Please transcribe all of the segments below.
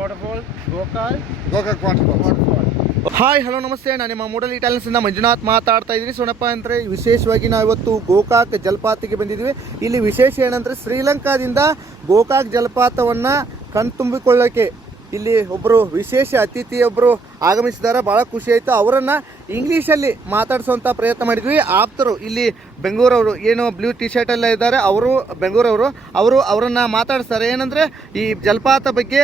waterfall, Gokak waterfall. Hi hello ನಮಸ್ತೆ, ನಾನು ನಿಮ್ಮ ಮೂಡಲ್ ಇಟಾಲಿಯನ್ಸಿಂದ ಮಂಜುನಾಥ್ ಮಾತಾಡ್ತಾ ಇದ್ದೀನಿ. ಸೊನಪ್ಪ ಅಂದರೆ ವಿಶೇಷವಾಗಿ ನಾವು ಇವತ್ತು ಗೋಕಾಕ್ ಜಲಪಾತಕ್ಕೆ ಬಂದಿದ್ದೀವಿ. ಇಲ್ಲಿ ವಿಶೇಷ ಏನಂದರೆ ಶ್ರೀಲಂಕಾದಿಂದ ಗೋಕಾಕ್ ಜಲಪಾತವನ್ನು ಕಣ್ತುಂಬಿಕೊಳ್ಳೋಕ್ಕೆ ಇಲ್ಲಿ ಒಬ್ಬರು ವಿಶೇಷ ಅತಿಥಿಯೊಬ್ಬರು ಆಗಮಿಸಿದ್ದಾರೆ. ಭಾಳ ಖುಷಿ ಆಯಿತು. ಅವರನ್ನು ಇಂಗ್ಲೀಷಲ್ಲಿ ಮಾತಾಡಿಸುವಂಥ ಪ್ರಯತ್ನ ಮಾಡಿದ್ವಿ. ಆಪ್ತರು ಇಲ್ಲಿ ಬೆಂಗಳೂರವರು ಏನು ಬ್ಲೂ ಟಿ ಶರ್ಟೆಲ್ಲ ಇದ್ದಾರೆ, ಅವರು ಬೆಂಗಳೂರವರು. ಅವರನ್ನು ಮಾತಾಡಿಸ್ತಾರೆ. ಏನಂದರೆ ಈ ಜಲಪಾತ ಬಗ್ಗೆ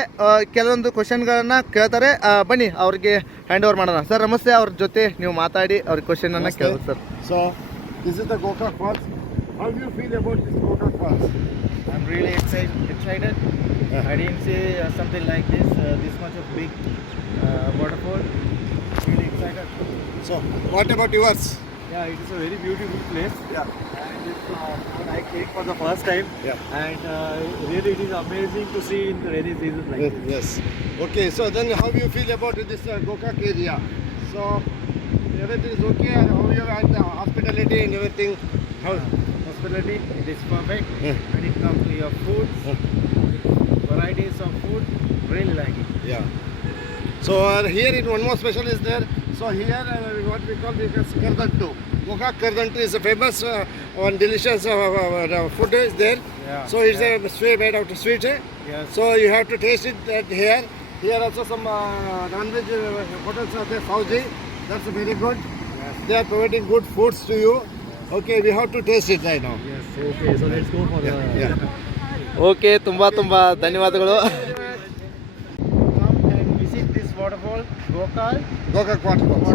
ಕೆಲವೊಂದು ಕ್ವಶನ್ಗಳನ್ನು ಕೇಳ್ತಾರೆ. ಬನ್ನಿ ಅವ್ರಿಗೆ ಹ್ಯಾಂಡ್ ಓವರ್ ಮಾಡೋಣ. ಸರ್ ನಮಸ್ತೆ, ಅವ್ರ ಜೊತೆ ನೀವು ಮಾತಾಡಿ ಅವ್ರಿಗೆ ಕ್ವಶನನ್ನು ಕೇಳೋದು sir. So, this is the Gokak Falls. How do you feel about this Gokak Falls? I'm really excited. I didn't see something like this much of big waterfall. Really excited. So, what about yours? Yeah, it is a very beautiful place. Yeah. And it's I came for the first time. Yeah. And really it is amazing to see in the rainy season like this. Yes. Okay, so then how do you feel about this Gokak area? So, everything is okay, and how you and the hospitality and everything? How? Hospitality, it is perfect. Yeah. When it comes to your food, varieties of food, really like it. Yeah. So here one more special is there. So here what we call this Kardantu. Gokak Kardantu is a famous one delicious food is there. Yeah. So it's a sweet made out of sweet. Yes. So you have to taste it here. Here also some non-veg hotels are there. Sauji, that's very good. Yes. They are providing good foods to you. Okay, we have to taste it right now. Yes. Okay. So let's go for the. Yeah. Okay, ತುಂಬ ಧನ್ಯವಾದಗಳು. Come and visit this waterfall, Gokak waterfall.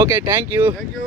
Okay, thank you. Thank you.